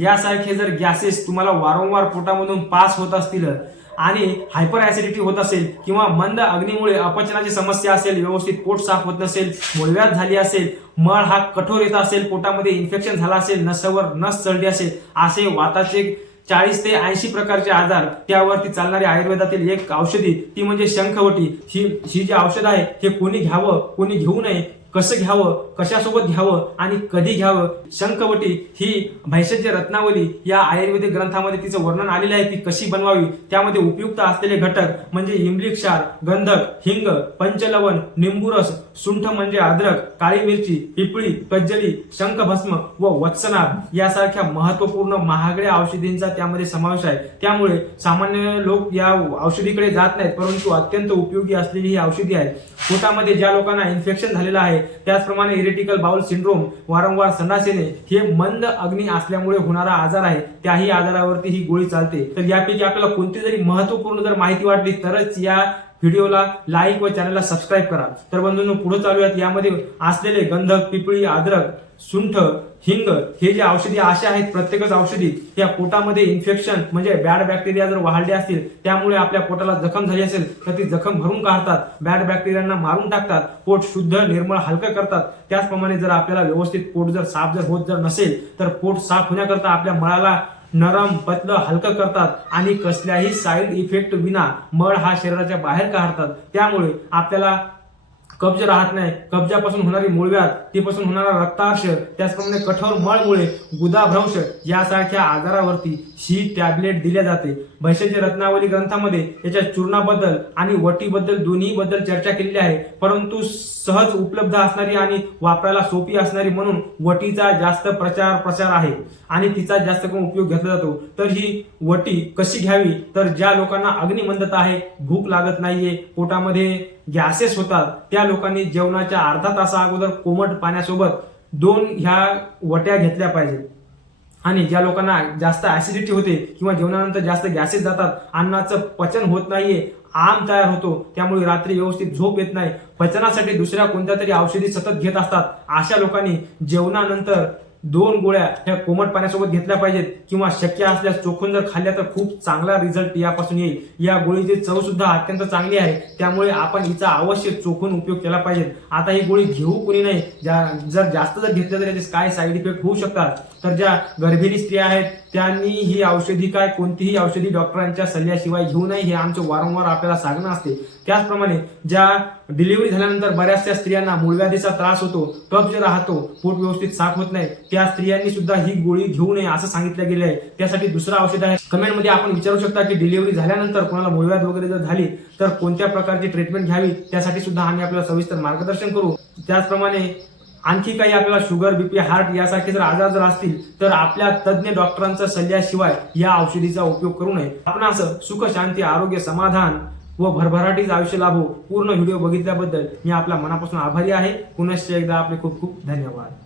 यासारखे जर गॅसेस तुम्हाला वारंवार पोटामधून पास होत असतील आणि हायपर ऍसिडिटी होत असेल किंवा मंद अग्नीमुळे अपचनाची समस्या असेल व्यवस्थित पोट साफ होत नसेल मुळव्यात झाली असेल मळ हा कठोर येत असेल पोटामध्ये इन्फेक्शन झालं असेल नसावर नस चढली असेल असे वाताचे चाळीस ते ऐंशी प्रकारचे आजार त्यावरती चालणारी आयुर्वेदातील एक औषधी ती म्हणजे शंखवटी. ही ही जी औषध आहे हे कोणी घ्यावं कोणी घेऊ नये कसं घ्यावं कशासोबत घ्यावं आणि कधी घ्यावं? शंखवटी ही भैषज्य रत्नावली या आयुर्वेदिक ग्रंथामध्ये तिचं वर्णन आलेलं आहे. ती कशी बनवावी? त्यामध्ये उपयुक्त असलेले घटक म्हणजे इमली क्षार गंधक हिंग पंचलवण निंबूरस सुंठ म्हणजे अद्रक काळी मिरची पिपळी कज्जली शंखभस्म व वत्सनार यासारख्या महत्त्वपूर्ण महागड्या औषधींचा त्यामध्ये समावेश आहे. त्यामुळे सामान्य लोक या औषधीकडे जात नाहीत परंतु अत्यंत उपयोगी असलेली ही औषधी आहे. पोटामध्ये ज्या लोकांना इन्फेक्शन झालेलं आहे त्याचप्रमाणे इरिटिकल बाउल सिंड्रोम वारंवार संडासेने हे मंद अग्नी असल्यामुळे होणारा आजार आहे त्याही आजारावरती ही गोळी चालते. तर यापैकी आपल्याला कोणती जरी महत्त्वपूर्ण जर माहिती वाटली तरच या व्हिडिओला लाईक व चॅनलला सबस्क्राईब करा. तर बंधूंनो पुढे चालूयात यामध्ये असलेले गंधक पिपळी अद्रक सुंठ हिंग हे जे औषधी असे आहेत प्रत्येकच औषधी या पोटामध्ये इन्फेक्शन म्हणजे बॅड बॅक्टेरिया जर वाढले असतील त्यामुळे आपल्या पोटाला जखम झाली असेल तर ती जखम भरून काढतात. बॅड बॅक्टेरियांना मारून टाकतात. पोट शुद्ध निर्मळ हलकं करतात. त्याचप्रमाणे जर आपल्याला व्यवस्थित पोट जर साफ जर होत जर नसेल तर पोट साफ होण्याकरता आपल्या मळाला नरम पतलं हलकं करतात आणि कसल्याही साईड इफेक्ट विना मळ हा शरीराच्या बाहेर काढतात. त्यामुळे आपल्याला कब्ज राहत नाही. कब्जापासून होणारी मूळव्याध तीपासून होणारा रक्तार्श त्याचप्रमाणे कठोर मळमुळे गुदाभ्रंश यासारख्या आजारावरती ही टॅबलेट दिल्या जाते. भैशाची रत्नावली ग्रंथामध्ये याच्या चूर्णाबद्दल आणि वटीबद्दल दोन्हीबद्दल चर्चा केलेली आहे. परंतु सहज उपलब्ध असणारी आणि वापरायला सोपी असणारी म्हणून वटीचा जास्त प्रचार प्रसार आहे आणि तिचा जास्त करून उपयोग घेतला जातो. तर ही वटी कशी घ्यावी? तर ज्या लोकांना अग्निमंदता आहे भूक लागत नाहीये पोटामध्ये गॅसेस होतात. त्या लोकांनी जेवणाच्या अर्धा तासा अगोदर कोमट पाण्यासोबत दोन ह्या वट्या घेतल्या पाहिजेत. आणि ज्या लोकांना जास्त ऍसिडिटी होते किंवा जेवणानंतर जास्त गॅसेस जातात अन्नाचं पचन होत नाहीये आम तयार होतो. त्यामुळे रात्री व्यवस्थित झोप येत नाही. पचनासाठी दुसऱ्या कोणत्या तरी औषधी सतत घेत असतात. अशा लोकांनी जेवणानंतर दोन गोळ्या ह्या कोमट पाण्यासोबत घेतल्या पाहिजेत किंवा शक्य असल्यास चोखून जर खाल्ल्या तर खूप चांगला रिझल्ट यापासून येईल. या गोळीची चव सुद्धा अत्यंत चांगली आहे. त्यामुळे आपण हिचा अवश्य चोखून उपयोग केला पाहिजे. आता ही गोळी घेऊ कुणी नाही ज्या जर जास्त जर घेतलं तर याचे काय साईड इफेक्ट होऊ शकतात? तर ज्या गर्भिणी स्त्रिया आहेत त्यांनी ही औषधी काय कोणतीही औषधी डॉक्टरांच्या सल्ल्याशिवाय घेऊ नये हे आमचं वारंवार आपल्याला सांगणं असते. त्याचप्रमाणे ज्या डिलिव्हरी झाल्यानंतर बऱ्याचशा स्त्रियांना मूळव्याधीचा त्रास होतो कब्ज राहतो पोट व्यवस्थित साफ होत नाही. त्या स्त्रियांनी सुद्धा ही गोळी घेऊ नये असं सांगितलं गेलं आहे त्यासाठी दुसरं औषध आहे. कमेंटमध्ये आपण विचारू शकता की डिलिव्हरी झाल्यानंतर कोणाला मूळव्याध वगैरे जर झाली तर कोणत्या प्रकारची ट्रीटमेंट घ्यावी? त्यासाठी सुद्धा आम्ही आपल्याला सविस्तर मार्गदर्शन करू. त्याचप्रमाणे आणखी काही आपल्याला शुगर बीपी हार्ट यासारखे जर आजार जर असतील तर आपल्या तज्ज्ञ डॉक्टरांचा सल्ल्याशिवाय या औषधीचा उपयोग करू नये. आपण असं सुख शांती आरोग्य समाधान व भरभराटीच आयुष्य लाभो. पूर्ण व्हिडिओ बघितल्याबद्दल मी आपल्या मनापासून आभारी आहे. पुनश्च एकदा आपले खूप खूप धन्यवाद.